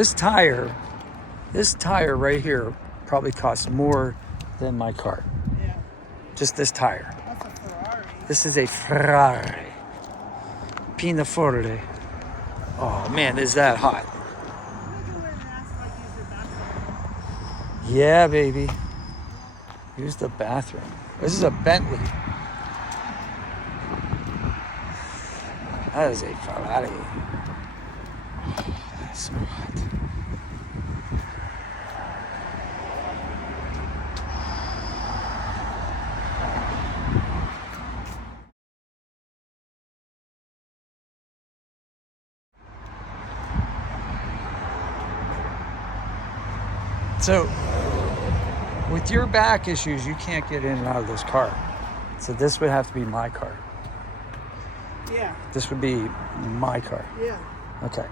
This tire right here probably costs more than my car. Yeah. Just this tire. That's a Ferrari. This is a Ferrari. Pianoforte. Oh man, is that hot? Yeah, baby. Use the bathroom. This is a Bentley. That is a Ferrari. That's so hot. So, with your back issues, you can't get in and out of this car. So this would have to be my car. Yeah. This would be my car. Yeah. Okay.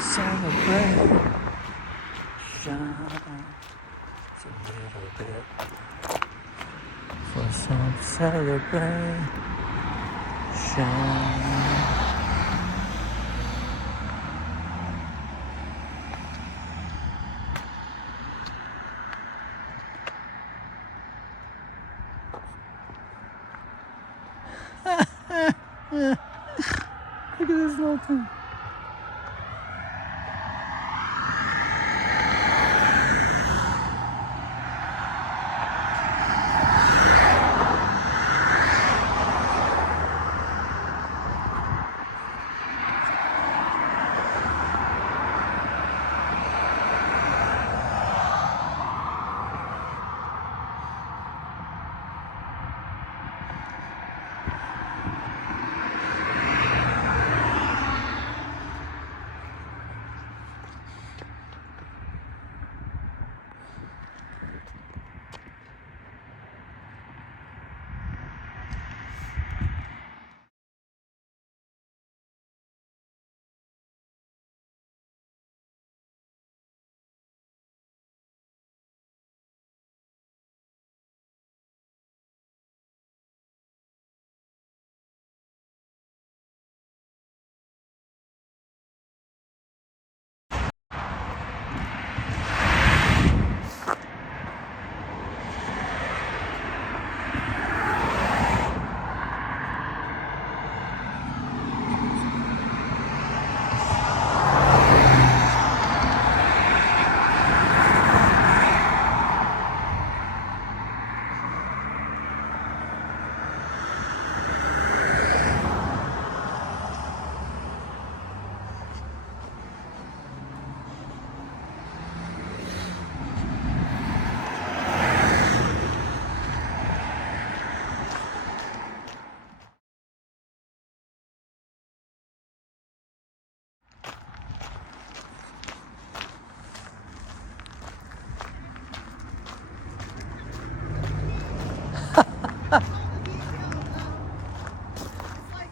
Celebrate, shine a little bit for some celebration. Look at this little thing.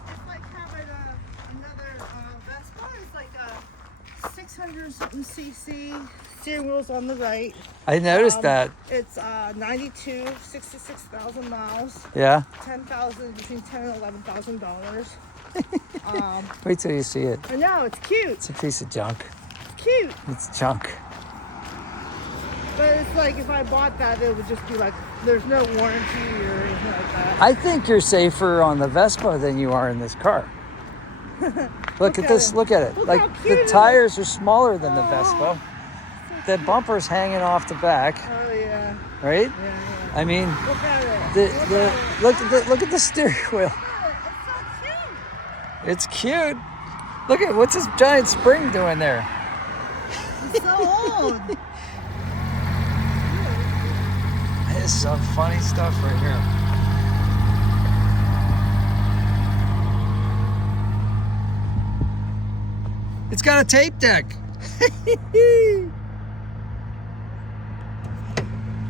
It's like having another Vespa. It's like a 600 something cc, steering wheel's on the right. I noticed that. It's 66,000 miles. Yeah. 10,000 between $10,000 and $11,000. Wait till you see it. I know it's cute. It's a piece of junk. It's cute. It's junk. But it's like if I bought that, it would just be like there's no warranty or anything like that. I think you're safer on the Vespa than you are in this car. Look at this. it. Look at it. Look Like how the cute it tires are smaller than the Oh. Vespa. The bumper's hanging off the back, Oh yeah. right? Yeah. I mean, Look at it. look at the steering wheel. It's It's cute. Look at what's this giant spring doing there? so cute. It's so old. There's some funny stuff right here. It's got a tape deck.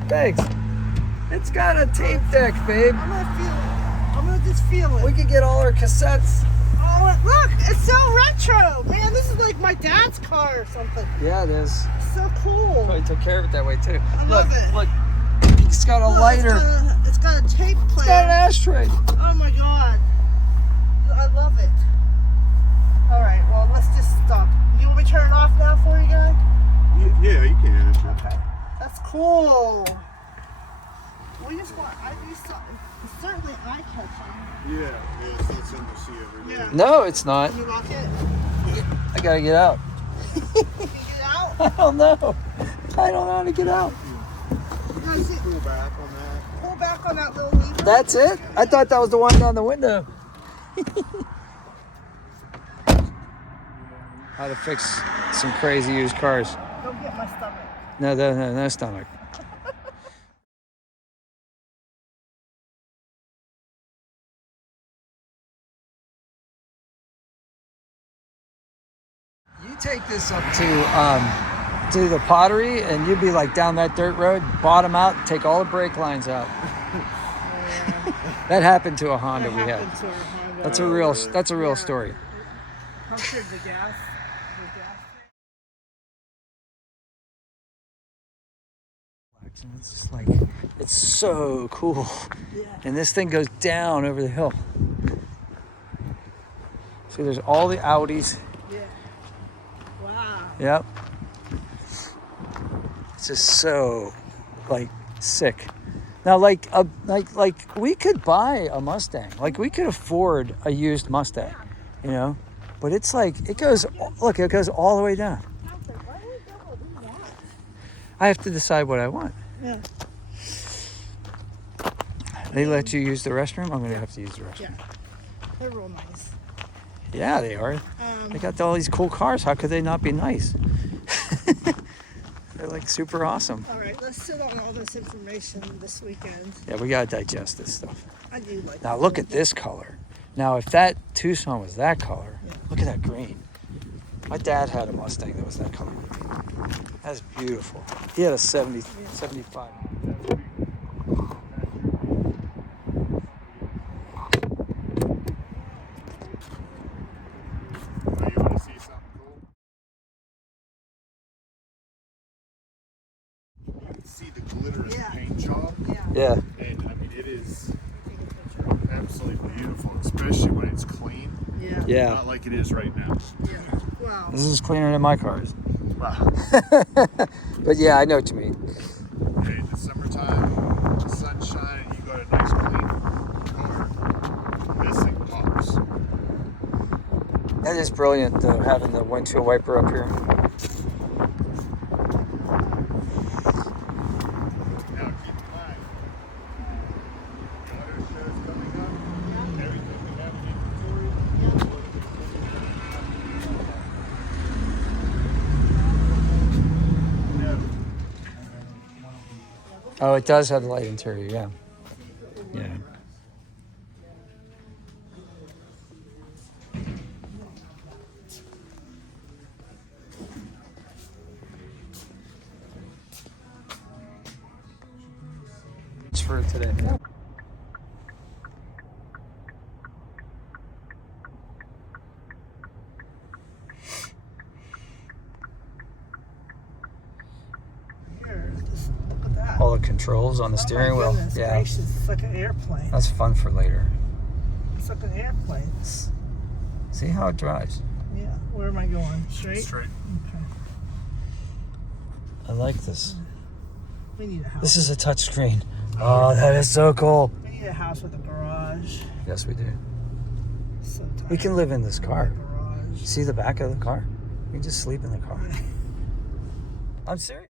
Thanks. It's got a tape deck, babe. I'm gonna feel it. I'm gonna just feel it. We could get all our cassettes. Oh, look! It's so retro, man. This is like my dad's car or something. Yeah, it is. It's so cool. Probably took care of it that way too. I love it. Look, it's got a Look, lighter. It's got a tape It's got an player. ashtray. Oh my god. I love it. Alright, well, let's just stop. You want me to turn it off now for you guys? Yeah, you can. Okay. That's cool. We just want, I do something. It's certainly eye-catching. Yeah, it's not something to see every day. Yeah. No, it's not. Can you lock it? I gotta get out. Can you get out? I don't know. I don't know how to get out. You guys see, Pull back on that. pull back on that little lever. That's it? I thought that was the one down the window. How to fix some crazy used cars. Don't get my stomach. No stomach. You take this up to the pottery, and you'd be like down that dirt road, bottom out, take all the brake lines out. That happened to a Honda we had. Happened to our Honda. That's a real story. Punctured the gas. And it's just like, it's so cool. Yeah. And this thing goes down over the hill. See, there's all the Audis. Yeah. Wow. Yep. It's just so, like, sick. Now, like we could buy a Mustang. Like, we could afford a used Mustang, you know? But it's like, it goes all the way down. Why do we double do that? I have to decide what I want. Yeah. They let you use the restroom? I'm going to have to use the restroom. Yeah. They're real nice. Yeah, they are. They got all these cool cars. How could they not be nice? They're like super awesome. All right, let's sit on all this information this weekend. Yeah, we got to digest this stuff. I do like Now, look at this color. Now, if that Tucson was that color, look at that green. My dad had a Mustang that was that color. That's beautiful. He had a 75. You want to see something cool? You can see the glitter in the Yeah. paint job. Yeah. And I mean, it is absolutely beautiful, especially when it's clean. Yeah. Yeah. Not like it is right now. Yeah. Wow. This is cleaner than my cars. Wow. But yeah, I know what you mean. Okay, in the summertime, the sun's shining, you got a nice clean car. This thing pops. That is brilliant, having the windshield wiper up here. Now keep in mind, the auto show's coming up. Everything we have in inventory. No. Oh, it does have the light interior, yeah. Yeah. It's for today. the controls on the steering Oh my wheel. goodness Yeah, gracious, it's like an airplane. that's fun for later. It's like an airplane. See how it drives. Yeah. Where am I going? Straight? Straight. Okay. I like this. We need a house. This is a touch screen. Oh, that is so cool. We need a house with a garage. Yes, we do. So tired. We can live in this car. Garage. See the back of the car? We can just sleep in the car. I'm serious.